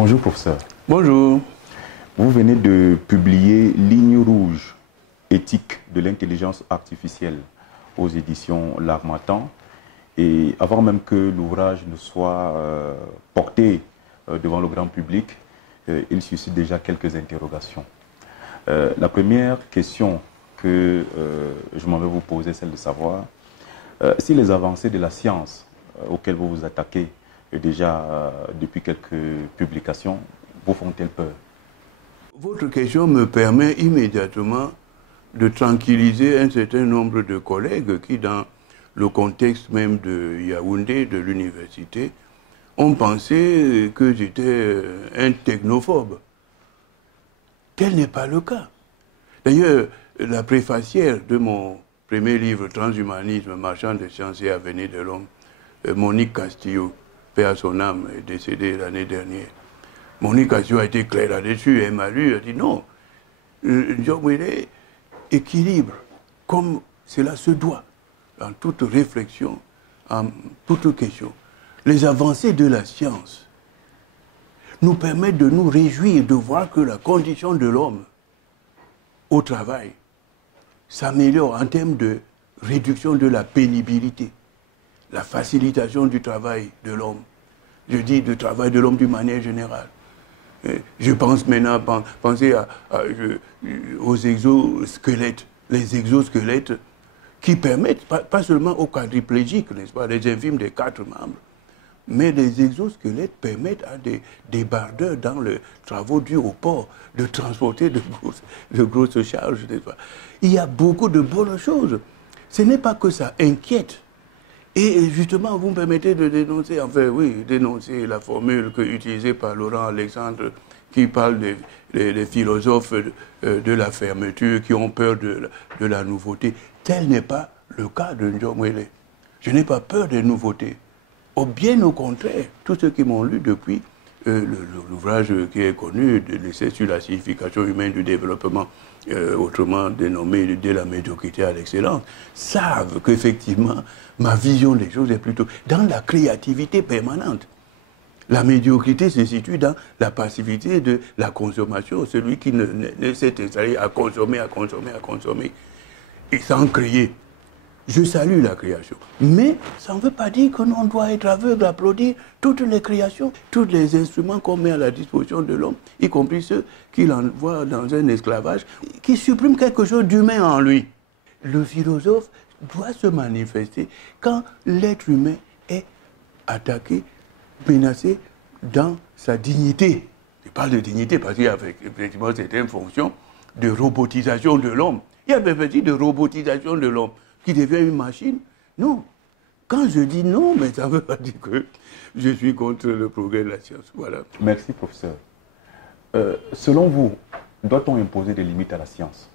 Bonjour professeur. Bonjour. Vous venez de publier Ligne rouge, éthique de l'intelligence artificielle aux éditions L'Harmattan. Et avant même que l'ouvrage ne soit porté devant le grand public, il suscite déjà quelques interrogations. La première question que je m'en vais vous poser, c'est celle de savoir si les avancées de la science auxquelles vous vous attaquez déjà depuis quelques publications vous font-elles peur? Votre question me permet immédiatement de tranquilliser un certain nombre de collègues qui, dans le contexte même de Yaoundé, de l'université, ont pensé que j'étais un technophobe. Tel n'est pas le cas. D'ailleurs, la préfacière de mon premier livre, Transhumanisme, marchand de sciences et avenir de l'homme, Monique Castillo, paix à son âme, est décédée l'année dernière. Monique Castillo a été claire là-dessus, elle m'a lu, elle a dit non, Njomwele équilibre, comme cela se doit, dans toute réflexion, en toute question. Les avancées de la science nous permettent de nous réjouir de voir que la condition de l'homme au travail s'améliore en termes de réduction de la pénibilité, la facilitation du travail de l'homme. Je dis du travail de l'homme d'une manière générale. Je pense maintenant, penser aux exosquelettes, les exosquelettes qui permettent, pas seulement aux quadriplégiques, n'est-ce pas, les infimes des 4 membres, mais les exosquelettes permettent à des débardeurs dans les travaux dus au port de transporter de grosses charges, n'est-ce pas. Il y a beaucoup de bonnes choses. Ce n'est pas que ça inquiète. Et justement, vous me permettez de dénoncer, enfin oui, dénoncer la formule utilisée par Laurent Alexandre qui parle des philosophes de la fermeture, qui ont peur de la nouveauté. Tel n'est pas le cas de Njomwele. Je n'ai pas peur des nouveautés. Bien au contraire, tous ceux qui m'ont lu depuis l'ouvrage qui est connu, de l'essai sur la signification humaine du développement, autrement dénommé de la médiocrité à l'excellence, savent qu'effectivement, ma vision des choses est plutôt dans la créativité permanente. La médiocrité se situe dans la passivité de la consommation, celui qui ne s'est installé à consommer, et sans créer. Je salue la création. Mais ça ne veut pas dire que l'on doit être aveugle à applaudir toutes les créations, tous les instruments qu'on met à la disposition de l'homme, y compris ceux qu'il envoie dans un esclavage, qui suppriment quelque chose d'humain en lui. Le philosophe doit se manifester quand l'être humain est attaqué, menacé dans sa dignité. Je parle de dignité parce qu'il y a effectivement certaines fonctions de robotisation de l'homme. Il y a des petits de robotisation de l'homme qui devient une machine. Non. Quand je dis non, mais ça ne veut pas dire que je suis contre le progrès de la science. Voilà. Merci, professeur. Selon vous, doit-on imposer des limites à la science?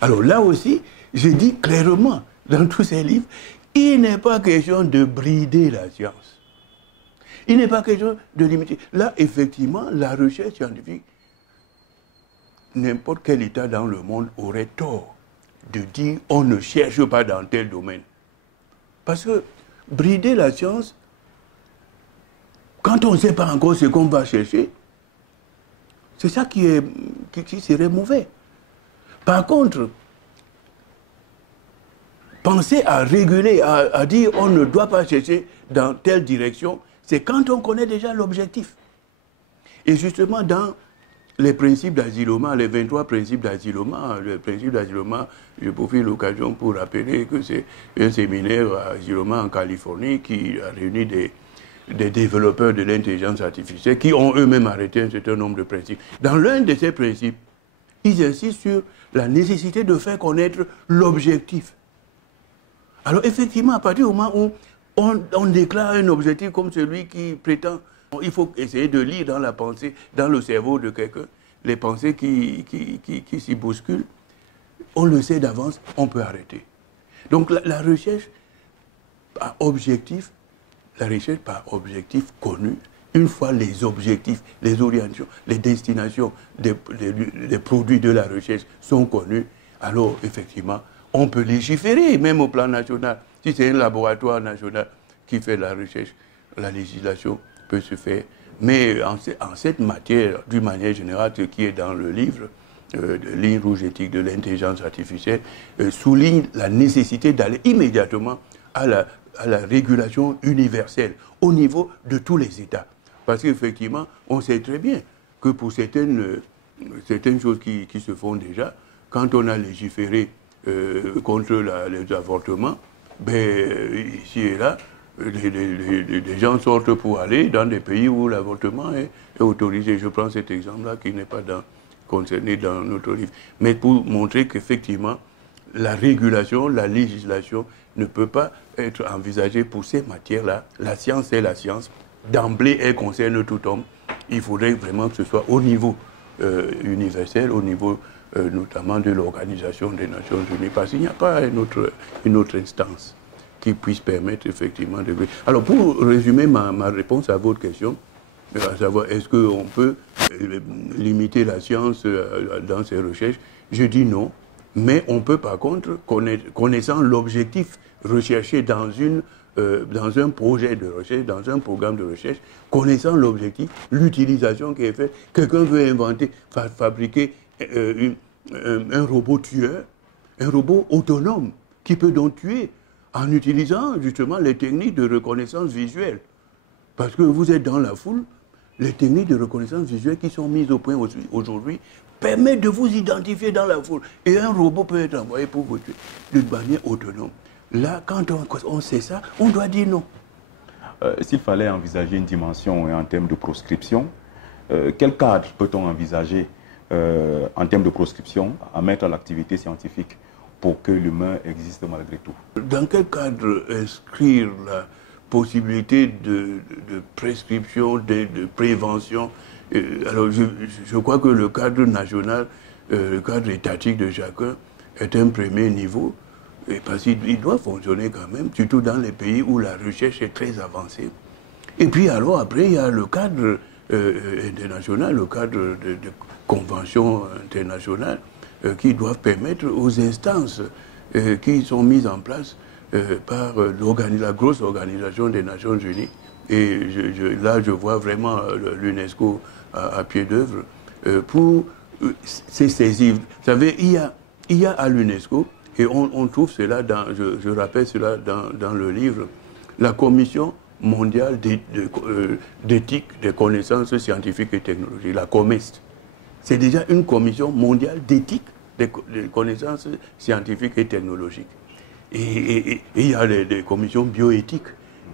Alors là aussi, je dis clairement dans tous ces livres, il n'est pas question de brider la science. Il n'est pas question de limiter. Là, effectivement, la recherche scientifique, n'importe quel État dans le monde aurait tort de dire on ne cherche pas dans tel domaine. Parce que brider la science, quand on ne sait pas encore ce qu'on va chercher, c'est ça qui serait mauvais. Par contre, penser à réguler, à dire on ne doit pas chercher dans telle direction, c'est quand on connaît déjà l'objectif. Et justement, dans les principes d'Aziloma, les 23 principes d'Aziloma, le principe d'Aziloma, je profite de l'occasion pour rappeler que c'est un séminaire à Aziloma en Californie qui a réuni des développeurs de l'intelligence artificielle qui ont eux-mêmes arrêté un certain nombre de principes. Dans l'un de ces principes, ils insistent sur la nécessité de faire connaître l'objectif. Alors effectivement, à partir du moment où on déclare un objectif comme celui qui prétend, il faut essayer de lire dans la pensée, dans le cerveau de quelqu'un, les pensées qui s'y bousculent. On le sait d'avance, on peut arrêter. Donc la recherche par objectif, connu, une fois les objectifs, les orientations, les destinations des produits de la recherche sont connus, alors effectivement, on peut légiférer, même au plan national. Si c'est un laboratoire national qui fait la recherche, la législation peut se faire Mais en cette matière, d'une manière générale, ce qui est dans le livre, Ligne rouge éthique de l'intelligence artificielle, souligne la nécessité d'aller immédiatement à la régulation universelle au niveau de tous les États. Parce qu'effectivement, on sait très bien que pour certaines choses qui se font déjà, quand on a légiféré contre les avortements, ici et là, les gens sortent pour aller dans des pays où l'avortement est autorisé. Je prends cet exemple-là qui n'est pas concerné dans notre livre. Mais pour montrer qu'effectivement, la régulation, la législation ne peut pas être envisagée pour ces matières-là. La science est la science. D'emblée, elle concerne tout homme. Il faudrait vraiment que ce soit au niveau universel, au niveau notamment de l'Organisation des Nations Unies, parce qu'il n'y a pas une autre instance qui puisse permettre effectivement de... Alors, pour résumer ma réponse à votre question, à savoir est-ce qu'on peut limiter la science dans ses recherches, je dis non, mais on peut par contre, connaissant l'objectif recherché dans un projet de recherche, dans un programme de recherche, connaissant l'objectif, l'utilisation qui est faite, quelqu'un veut inventer, fabriquer un robot tueur, un robot autonome qui peut donc tuer en utilisant justement les techniques de reconnaissance visuelle. Parce que vous êtes dans la foule, les techniques de reconnaissance visuelle qui sont mises au point aujourd'hui permettent de vous identifier dans la foule. Et un robot peut être envoyé pour vous tuer d'une manière autonome. Là, quand on sait ça, on doit dire non. S'il fallait envisager une dimension en termes de proscription, quel cadre peut-on envisager en termes de proscription à mettre à l'activité scientifique pour que l'humain existe malgré tout? Dans quel cadre inscrire la possibilité de prescription, de prévention? Alors, je crois que le cadre national, le cadre étatique de chacun est un premier niveau, parce qu'il doit fonctionner quand même, surtout dans les pays où la recherche est très avancée. Et puis alors, après, il y a le cadre international, le cadre de conventions internationales qui doivent permettre aux instances qui sont mises en place par la grosse organisation des Nations Unies. Et là, je vois vraiment l'UNESCO à pied d'œuvre pour se saisir. Vous savez, il y a à l'UNESCO, et on trouve cela, je rappelle cela dans le livre, la Commission mondiale d'éthique des connaissances scientifiques et technologiques, la COMEST. C'est déjà une commission mondiale d'éthique des connaissances scientifiques et technologiques. Et il y a des commissions bioéthiques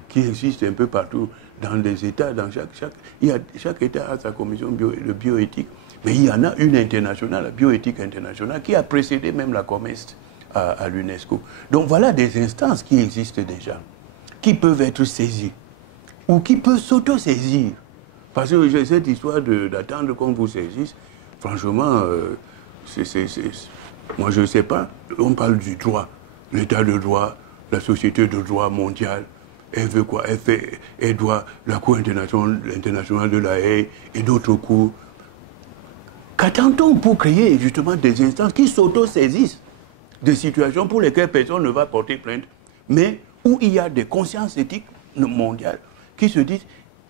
qui existent un peu partout dans les États, dans chaque État a sa commission de bioéthique. Mais il y en a une internationale, la bioéthique internationale, qui a précédé même la COMEST à l'UNESCO. Donc voilà des instances qui existent déjà, qui peuvent être saisies, ou qui peuvent s'auto-saisir. Parce que j'ai cette histoire d'attendre qu'on vous saisisse, franchement, moi je ne sais pas. On parle du droit, l'état de droit, la société de droit mondiale. Elle veut quoi? Elle doit la Cour internationale de la Haye et d'autres cours. Qu'attend-on pour créer justement des instances qui s'auto-saisissent de situations pour lesquelles personne ne va porter plainte, mais où il y a des consciences éthiques mondiales qui se disent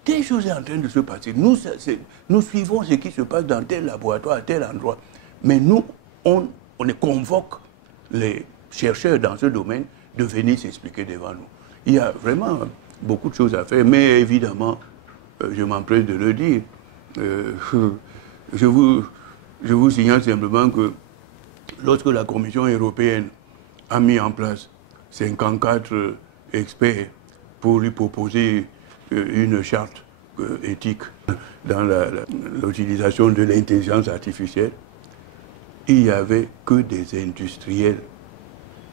telle chose est en train de se passer. Nous suivons ce qui se passe dans tel laboratoire, à tel endroit. Mais nous, on convoque les chercheurs dans ce domaine de venir s'expliquer devant nous. Il y a vraiment beaucoup de choses à faire, mais évidemment, je m'empresse de le dire. Je vous signale simplement que lorsque la Commission européenne a mis en place 54 experts pour lui proposer une charte éthique dans l'utilisation de l'intelligence artificielle, il n'y avait que des industriels.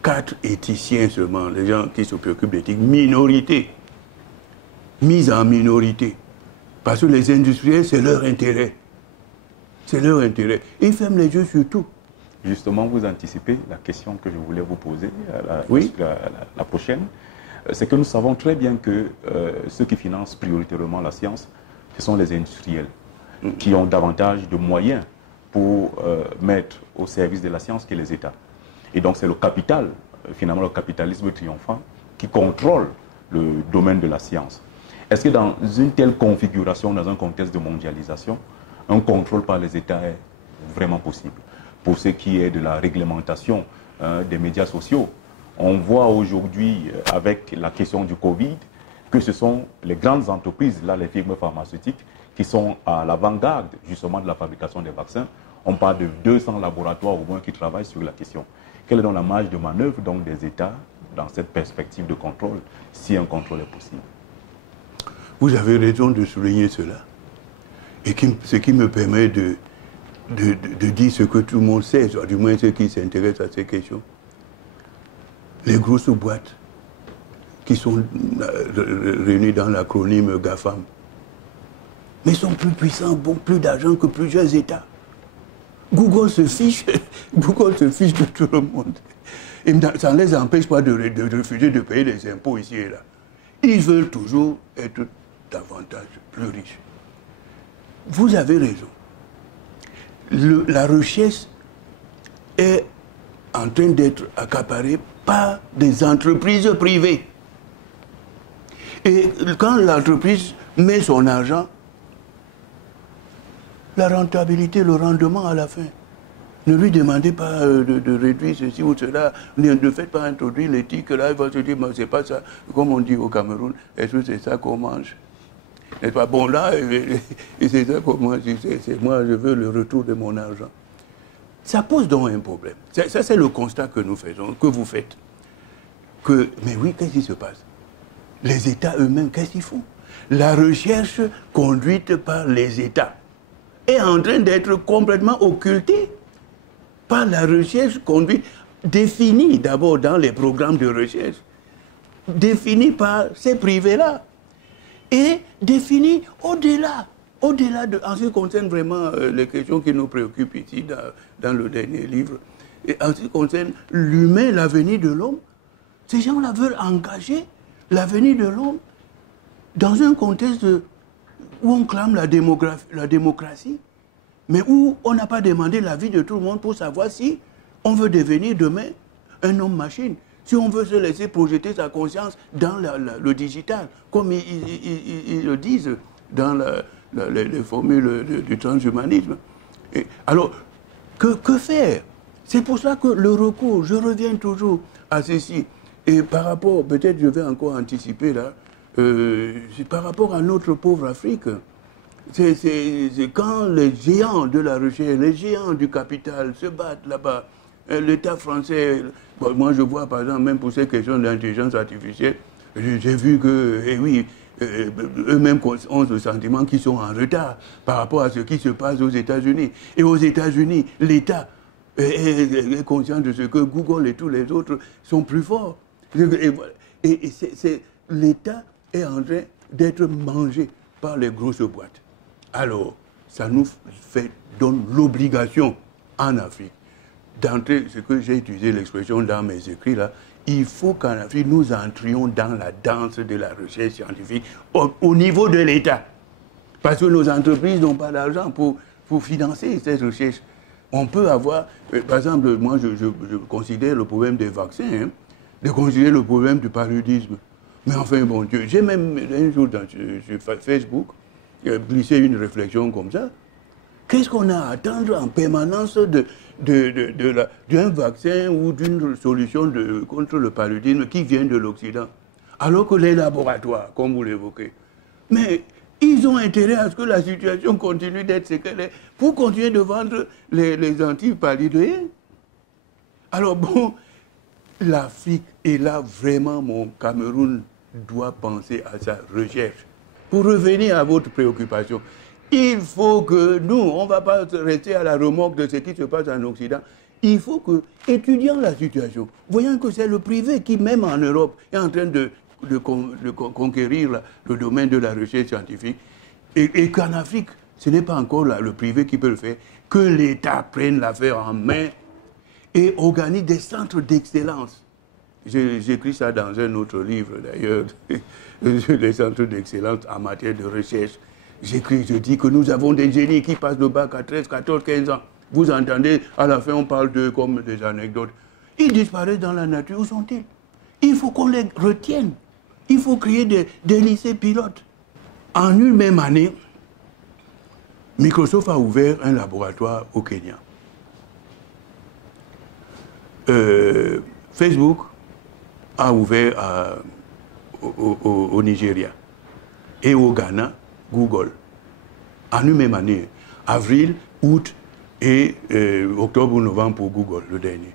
4 éthiciens seulement, les gens qui se préoccupent d'éthique, minorité, mise en minorité. Parce que les industriels, c'est leur intérêt. C'est leur intérêt. Ils ferment les yeux sur tout. Justement, vous anticipez la question que je voulais vous poser, la prochaine. C'est que nous savons très bien que ceux qui financent prioritairement la science, ce sont les industriels, qui ont davantage de moyens pour mettre au service de la science que les États. Et donc c'est le capital, finalement le capitalisme triomphant, qui contrôle le domaine de la science. Est-ce que dans une telle configuration, dans un contexte de mondialisation, un contrôle par les États est vraiment possible? Pour ce qui est de la réglementation des médias sociaux, on voit aujourd'hui, avec la question du Covid, que ce sont les grandes entreprises, là, les firmes pharmaceutiques, qui sont à l'avant-garde, justement, de la fabrication des vaccins. On parle de 200 laboratoires au moins qui travaillent sur la question. Quelle est donc la marge de manœuvre donc, des États dans cette perspective de contrôle, si un contrôle est possible? Vous avez raison de souligner cela. Et ce qui me permet de dire ce que tout le monde sait, du moins ceux qui s'intéressent à ces questions. Les grosses boîtes qui sont réunies dans l'acronyme GAFAM, mais sont plus puissants, ont plus d'argent que plusieurs États. Google se fiche de tout le monde. Et ça ne les empêche pas de refuser de payer des impôts ici et là. Ils veulent toujours être davantage plus riches. Vous avez raison. La recherche est en train d'être accaparée par des entreprises privées. Et quand l'entreprise met son argent, la rentabilité, le rendement à la fin. Ne lui demandez pas de réduire ceci ou cela. Ne faites pas introduire l'éthique. Là, il va se dire, c'est pas ça. Comme on dit au Cameroun, est-ce que c'est ça qu'on mange? N'est-ce pas? Bon, là, c'est ça qu'on mange. C'est moi, je veux le retour de mon argent. Ça pose donc un problème. Ça, c'est le constat que nous faisons, que vous faites. Mais oui, qu'est-ce qui se passe? Les États eux-mêmes, qu'est-ce qu'ils font? La recherche conduite par les États est en train d'être complètement occultée par la recherche conduite, définie d'abord dans les programmes de recherche, définie par ces privés-là, et définie au-delà en ce qui concerne vraiment les questions qui nous préoccupent ici dans le dernier livre, et en ce qui concerne l'humain, l'avenir de l'homme. Ces gens-là veulent engager l'avenir de l'homme dans un contexte où on clame la démocratie, mais où on n'a pas demandé l'avis de tout le monde pour savoir si on veut devenir demain un homme-machine, si on veut se laisser projeter sa conscience dans le digital, comme ils le disent dans les formules du transhumanisme. Et alors, que faire? C'est pour ça que le recours, je reviens toujours à ceci, et par rapport, peut-être je vais encore anticiper là, c'est par rapport à notre pauvre Afrique. C'est quand les géants de la recherche, les géants du capital se battent là-bas, l'État français, bon, moi je vois par exemple, même pour ces questions d'intelligence artificielle, j'ai vu que, eh oui, eux-mêmes ont le sentiment qu'ils sont en retard par rapport à ce qui se passe aux États-Unis. Et aux États-Unis, l'État est conscient de ce que Google et tous les autres sont plus forts. Et l'État est en train d'être mangé par les grosses boîtes. Alors, ça nous donne l'obligation en Afrique d'entrer, ce que j'ai utilisé l'expression dans mes écrits là, il faut qu'en Afrique nous entrions dans la danse de la recherche scientifique au niveau de l'État. Parce que nos entreprises n'ont pas d'argent pour financer cette recherche. On peut avoir, par exemple, moi je considère le problème des vaccins, de considérer le problème du paludisme. Mais enfin, bon Dieu, j'ai même un jour sur Facebook glissé une réflexion comme ça. Qu'est-ce qu'on a à attendre en permanence d'un vaccin ou d'une solution contre le paludisme qui vient de l'Occident? Alors que les laboratoires, comme vous l'évoquez, mais ils ont intérêt à ce que la situation continue d'être ce qu'elle est pour continuer de vendre les antipaludéens. Alors bon, l'Afrique, et là vraiment mon Cameroun doit penser à sa recherche. Pour revenir à votre préoccupation, il faut que nous, on ne va pas rester à la remorque de ce qui se passe en Occident. Il faut que, étudiant la situation, voyant que c'est le privé qui, même en Europe, est en train de conquérir le domaine de la recherche scientifique, et qu'en Afrique, ce n'est pas encore le privé qui peut le faire, que l'État prenne l'affaire en main et organise des centres d'excellence. J'écris ça dans un autre livre, d'ailleurs, les centres d'excellence en matière de recherche. Je dis que nous avons des génies qui passent le bac à 13, 14, 15 ans. Vous entendez, à la fin, on parle d'eux comme des anecdotes. Ils disparaissent dans la nature. Où sont-ils? Il faut qu'on les retienne. Il faut créer des lycées pilotes En une même année, Microsoft a ouvert un laboratoire au Kenya. Facebook a ouvert au Nigeria. Et au Ghana, Google. En une même année, avril, août et octobre ou novembre pour Google, le dernier.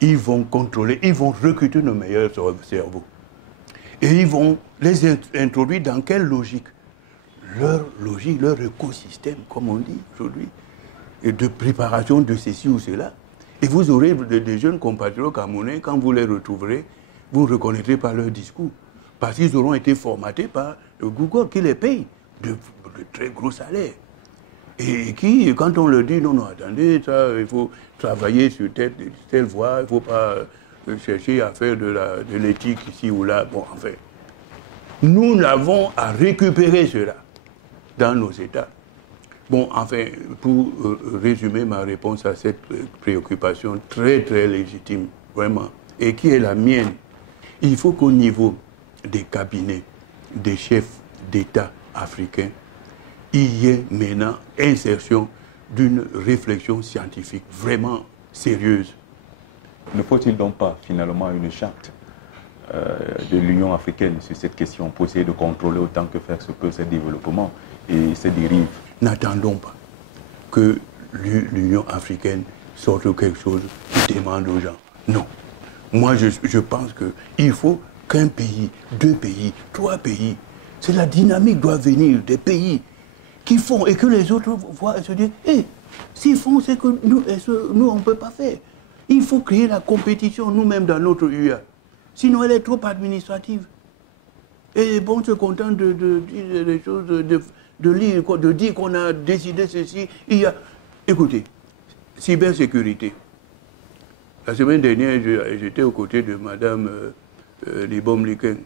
Ils vont contrôler, ils vont recruter nos meilleurs cerveaux. Et ils vont les introduire dans quelle logique? Leur logique, leur écosystème, comme on dit aujourd'hui, de préparation de ceci ou cela. Et vous aurez des jeunes compatriotes camerounais, quand vous les retrouverez, vous reconnaîtrez par leur discours. Parce qu'ils auront été formatés par Google qui les paye de très gros salaires. Et qui, quand on leur dit, non, non, attendez, ça, il faut travailler sur telle voie, il ne faut pas chercher à faire de l'éthique ici ou là. Bon, enfin, nous avons à récupérer cela dans nos États. Bon, enfin, pour résumer ma réponse à cette préoccupation très, très légitime, vraiment, et qui est la mienne, il faut qu'au niveau des cabinets, des chefs d'État africains, il y ait maintenant insertion d'une réflexion scientifique vraiment sérieuse. Ne faut-il donc pas finalement une charte de l'Union africaine sur cette question pour essayer de contrôler autant que faire se peut ces développements et ces dérives? N'attendons pas que l'Union africaine sorte quelque chose qui demande aux gens. Non. Moi, je pense qu'il faut qu'un pays, 2 pays, 3 pays, c'est la dynamique doit venir des pays qui font et que les autres voient et se disent, hé, s'ils font, c'est que nous on ne peut pas faire. Il faut créer la compétition nous-mêmes dans notre UA. Sinon, elle est trop administrative. Et bon, se contente de dire des choses, de lire, de dire qu'on a décidé ceci. Il y a... Écoutez, cybersécurité. La semaine dernière, j'étais aux côtés de Mme Libom Liken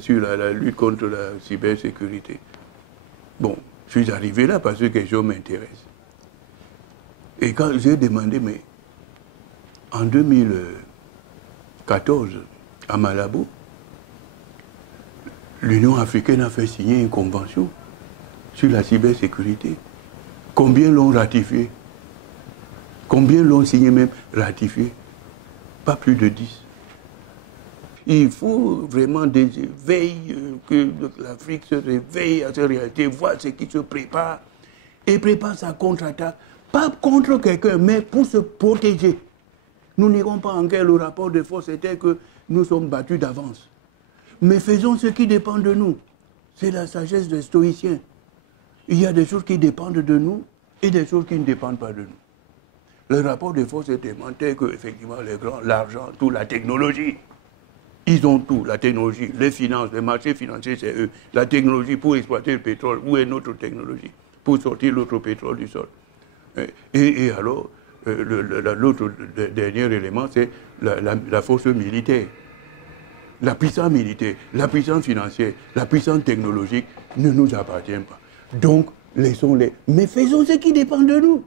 sur la lutte contre la cybersécurité. Bon, je suis arrivé là parce que quelque chose m'intéresse. Et quand j'ai demandé, mais en 2014, à Malabo, l'Union africaine a fait signer une convention sur la cybersécurité. Combien l'ont ratifié? Combien l'ont signé même ratifié? Pas plus de 10. Il faut vraiment des éveils, que l'Afrique se réveille à cette réalité, voir ce qui se prépare et prépare sa contre-attaque. Pas contre quelqu'un, mais pour se protéger. Nous n'irons pas en guerre. Le rapport de force était que nous sommes battus d'avance. Mais faisons ce qui dépend de nous. C'est la sagesse des stoïciens. Il y a des choses qui dépendent de nous et des choses qui ne dépendent pas de nous. Le rapport de force était montré que, effectivement, les grands, l'argent, toute la technologie, ils ont tout, la technologie, les finances, les marchés financiers, c'est eux. La technologie pour exploiter le pétrole, où est notre technologie? Pour sortir l'autre pétrole du sol. Et alors, l'autre dernier élément, c'est la force militaire. La puissance militaire, la puissance financière, la puissance technologique ne nous appartient pas. Donc, laissons-les. Mais faisons ce qui dépend de nous.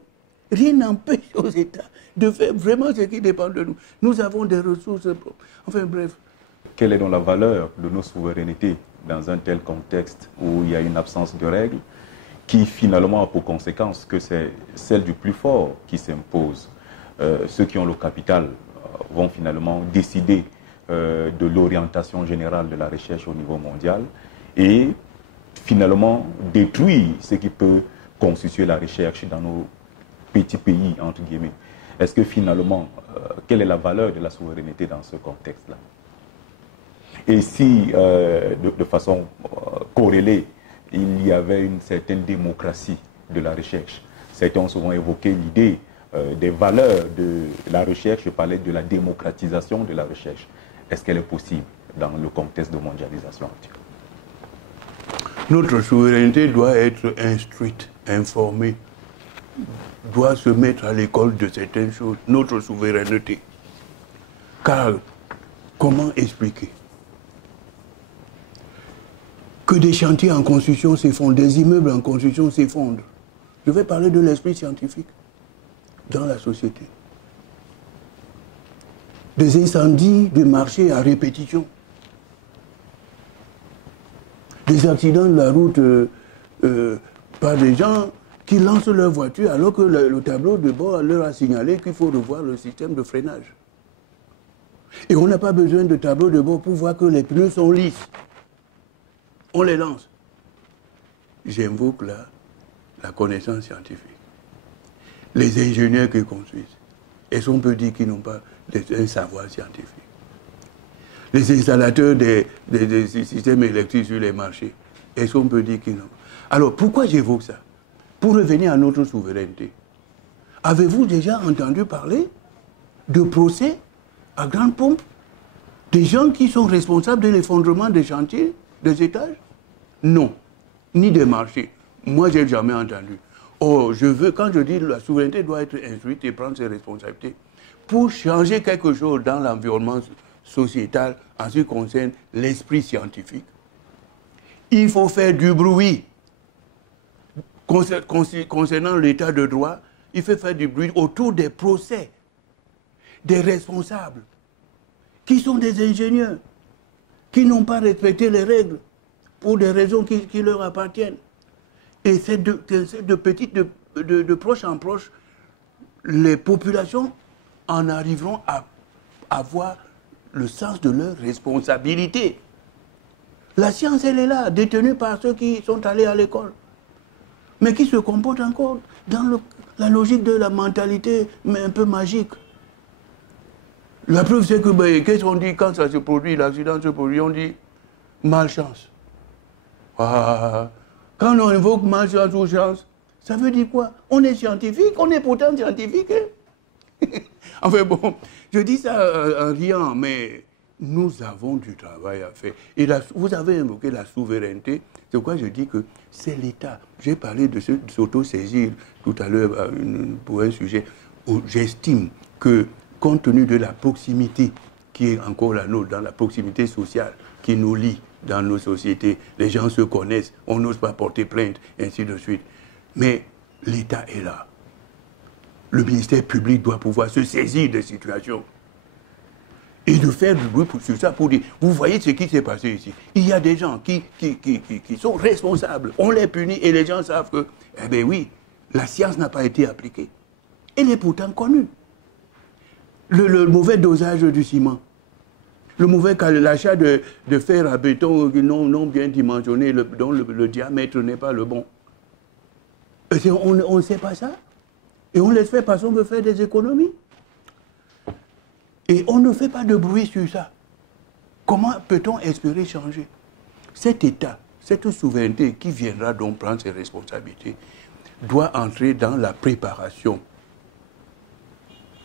Rien n'empêche aux États de faire vraiment ce qui dépend de nous. Nous avons des ressources propres. Enfin bref. Quelle est donc la valeur de nos souverainetés dans un tel contexte où il y a une absence de règles qui finalement a pour conséquence que c'est celle du plus fort qui s'impose. Ceux qui ont le capital vont finalement décider de l'orientation générale de la recherche au niveau mondial et finalement détruire ce qui peut constituer la recherche dans nos petits pays, entre guillemets. Est-ce que finalement, quelle est la valeur de la souveraineté dans ce contexte-là? Et si, de façon corrélée, il y avait une certaine démocratie de la recherche. Certains ont souvent évoqué l'idée des valeurs de la recherche. Je parlais de la démocratisation de la recherche. Est-ce qu'elle est possible dans le contexte de mondialisation actuelle? Notre souveraineté doit être instruite, informée, doit se mettre à l'école de certaines choses. Notre souveraineté. Car, comment expliquer que des chantiers en construction s'effondrent, des immeubles en construction s'effondrent? Je vais parler de l'esprit scientifique dans la société. Des incendies de marché à répétition. des accidents de la route par des gens qui lancent leur voiture alors que le tableau de bord leur a signalé qu'il faut revoir le système de freinage. Et on n'a pas besoin de tableau de bord pour voir que les pneus sont lisses. On les lance. J'invoque là la connaissance scientifique. Les ingénieurs qui construisent. Est-ce qu'on peut dire qu'ils n'ont pas un savoir scientifique? Les installateurs des systèmes électriques sur les marchés. Est-ce qu'on peut dire qu'ils n'ont pas? Alors, pourquoi j'évoque ça? Pour revenir à notre souveraineté. Avez-vous déjà entendu parler de procès à grande pompe des gens qui sont responsables de l'effondrement des chantiers, des étages? Non. Ni des marchés. Moi, je n'ai jamais entendu. Oh, quand je dis la souveraineté doit être instruite et prendre ses responsabilités, pour changer quelque chose dans l'environnement sociétal en ce qui concerne l'esprit scientifique, il faut faire du bruit. Concernant l'état de droit, il faut faire du bruit autour des procès, des responsables, qui sont des ingénieurs, qui n'ont pas respecté les règles pour des raisons qui leur appartiennent. Et c'est de proche en proche, les populations en arriveront à avoir le sens de leur responsabilité. La science, elle est là, détenue par ceux qui sont allés à l'école, mais qui se comportent encore dans la logique de la mentalité, mais un peu magique. La preuve, c'est que, qu'est-ce qu'on dit quand ça se produit, l'accident se produit, on dit malchance. Ah, quand on invoque malchance ou chance, ça veut dire quoi? On est scientifique, on est pourtant scientifique. Hein? Enfin bon, je dis ça en riant, mais nous avons du travail à faire. Et vous avez invoqué la souveraineté, c'est pourquoi je dis que c'est l'État. J'ai parlé de s'auto-saisir tout à l'heure pour un sujet où j'estime que, compte tenu de la proximité qui est encore la nôtre, dans la proximité sociale qui nous lie dans nos sociétés, les gens se connaissent, on n'ose pas porter plainte, ainsi de suite. Mais l'État est là. Le ministère public doit pouvoir se saisir des situations et de faire du bruit sur ça pour dire, vous voyez ce qui s'est passé ici. Il y a des gens qui sont responsables, on les punit et les gens savent que, eh bien oui, la science n'a pas été appliquée. Elle est pourtant connue. Le mauvais dosage du ciment, l'achat de fer à béton non bien dimensionné, dont le diamètre n'est pas le bon. On ne sait pas ça. Et on laisse faire parce qu'on veut faire des économies. Et on ne fait pas de bruit sur ça. Comment peut-on espérer changer? Cet État, cette souveraineté qui viendra donc prendre ses responsabilités, doit entrer dans la préparation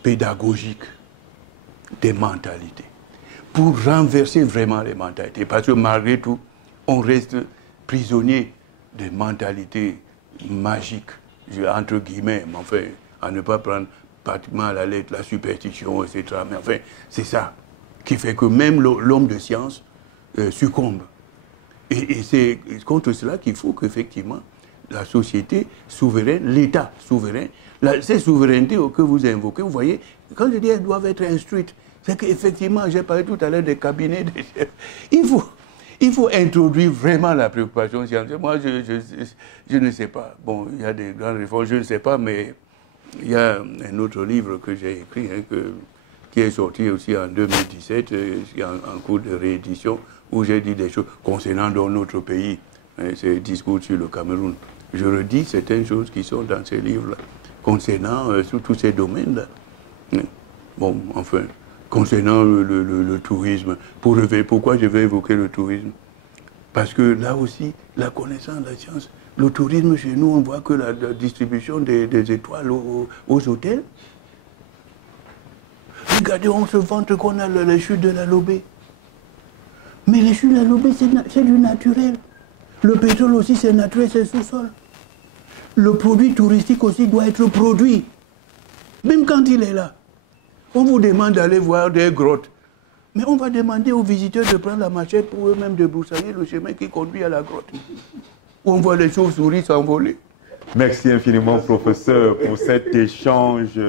pédagogique des mentalités, pour renverser vraiment les mentalités. Parce que malgré tout, on reste prisonnier des mentalités magiques, entre guillemets, mais enfin, à ne pas prendre pratiquement à la lettre la superstition, etc. Mais enfin, c'est ça qui fait que même l'homme de science succombe. Et c'est contre cela qu'il faut qu'effectivement, la société souveraine, l'État souverain, ces souverainetés que vous invoquez, vous voyez, quand je dis elles doivent être instruites, c'est qu'effectivement, j'ai parlé tout à l'heure des cabinets des chefs. Il faut introduire vraiment la préoccupation scientifique. Moi, je ne sais pas. Bon, il y a des grandes réformes, je ne sais pas, mais il y a un autre livre que j'ai écrit, qui est sorti aussi en 2017, en cours de réédition, où j'ai dit des choses concernant dans notre pays, ces discours sur le Cameroun. Je redis certaines choses qui sont dans ces livres-là, concernant sur tous ces domaines-là. Bon, enfin, concernant le tourisme. Pourquoi je vais évoquer le tourisme? Parce que là aussi, la connaissance de la science, le tourisme chez nous, on voit que la distribution des étoiles aux hôtels. Regardez, on se vante qu'on a les chutes de la Lobé. Mais les chutes de la Lobé, c'est du naturel. Le pétrole aussi, c'est naturel, c'est sous-sol. Le produit touristique aussi doit être produit. Même quand il est là. On vous demande d'aller voir des grottes. Mais on va demander aux visiteurs de prendre la machette pour eux-mêmes débroussailler le chemin qui conduit à la grotte. Où on voit les chauves-souris s'envoler. Merci infiniment, professeur, pour cet échange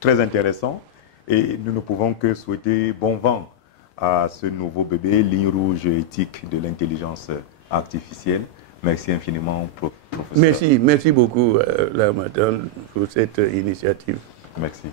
très intéressant. Et nous ne pouvons que souhaiter bon vent à ce nouveau bébé, ligne rouge éthique de l'intelligence artificielle. Merci infiniment, professeur. Merci beaucoup, Larmatan, pour cette initiative. Merci.